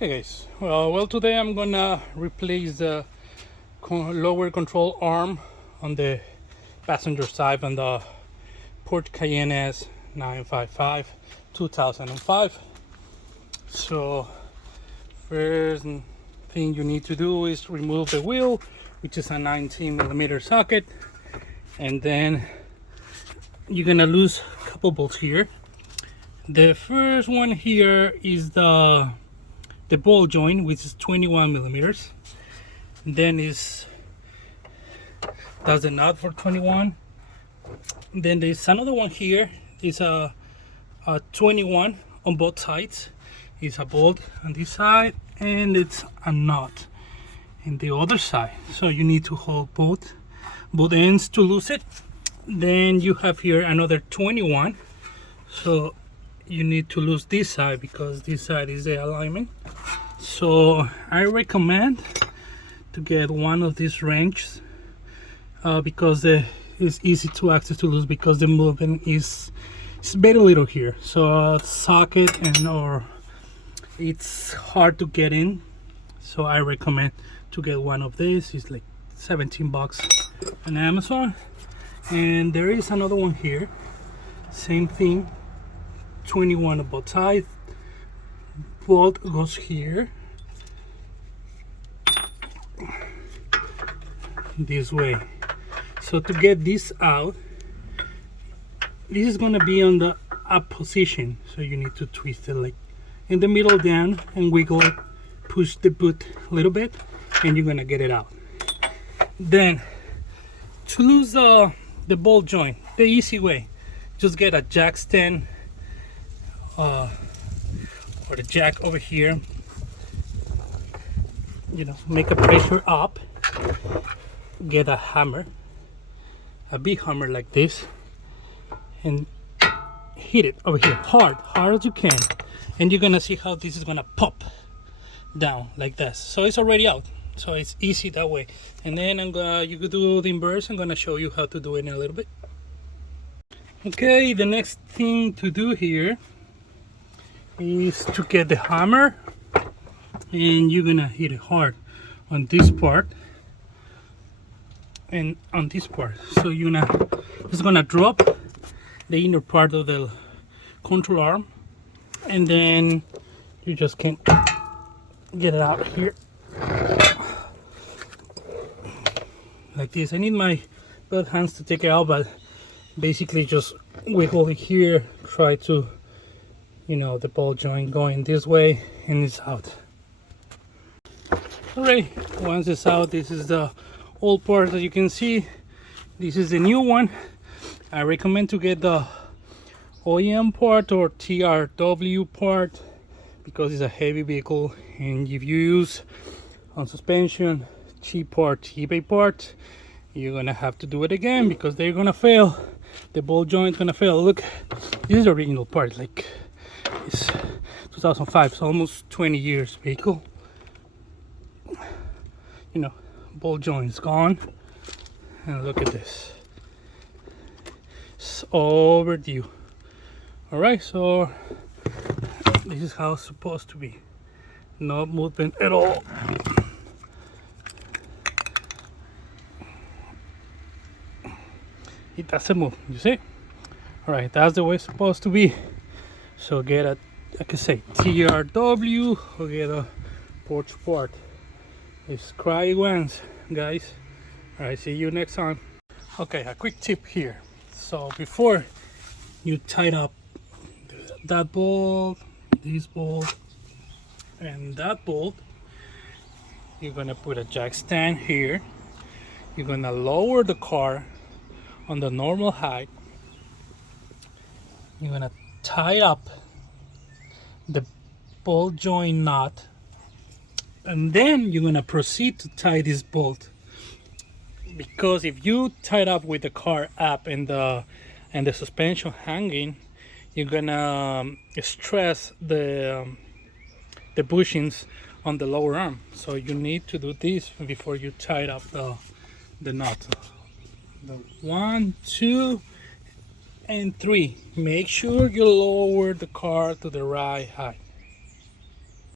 Okay guys, well today I'm gonna replace the lower control arm on the passenger side on the Porsche Cayenne S 955 2005. So first thing you need to do is remove the wheel, which is a 19mm socket, and then you're gonna lose a couple bolts here. The first one here is the ball joint, which is 21mm. Then that's the nut for 21. Then there's another one here. It's a 21 on both sides. It's a bolt on this side and it's a nut in the other side. So you need to hold both ends to lose it. Then you have here another 21. So you need to lose this side because this side is the alignment. So I recommend to get one of these wrenches because it's easy to access to lose because the movement is very little here. So socket or it's hard to get in. So I recommend to get one of these. It's like 17 bucks on Amazon. And there is another one here, same thing, 21 on both sides. Bolt goes here this way. So to get this out, this is going to be on the up position, so you need to twist it like in the middle down and wiggle it, push the boot a little bit, and you're going to get it out. Then to lose the ball joint, the easy way, just get a jack stand or the jack over here, make a pressure up, get a hammer, a big hammer like this, and hit it over here hard as you can, and you're gonna see how this is gonna pop down like this. So it's already out, so it's easy that way. And then you could do the inverse. I'm gonna show you how to do it in a little bit. Okay, the next thing to do here is to get the hammer, and you're gonna hit it hard on this part and on this part. So it's gonna drop the inner part of the control arm, and then you just can get it out here like this. I need my both hands to take it out, but basically just wiggle it here, try to the ball joint going this way, and it's out. Alright, once it's out, this is the old part that you can see. This is the new one. I recommend to get the OEM part or TRW part because it's a heavy vehicle, and if you use on suspension cheap part, eBay part, you're gonna have to do it again because they're gonna fail. The ball joint's gonna fail. Look, this is the original part, like it's 2005, so almost 20 years vehicle. Ball joint's gone, and look at this, it's overdue. All right, so this is how it's supposed to be, no movement at all. It doesn't move, you see? All right, that's the way it's supposed to be. So get a, like I say, TRW or get a Porsche part. It's cry once, guys. All right, see you next time. Okay, a quick tip here. So before you tighten up that bolt, this bolt, and that bolt, you're gonna put a jack stand here. You're gonna lower the car on the normal height. You're gonna tie up the ball joint knot, and then you're gonna proceed to tie this bolt, because if you tie it up with the car up and the suspension hanging, you're gonna stress the bushings on the lower arm. So you need to do this before you tie up the knot. The 1, 2, and 3. Make sure you lower the car to the right height.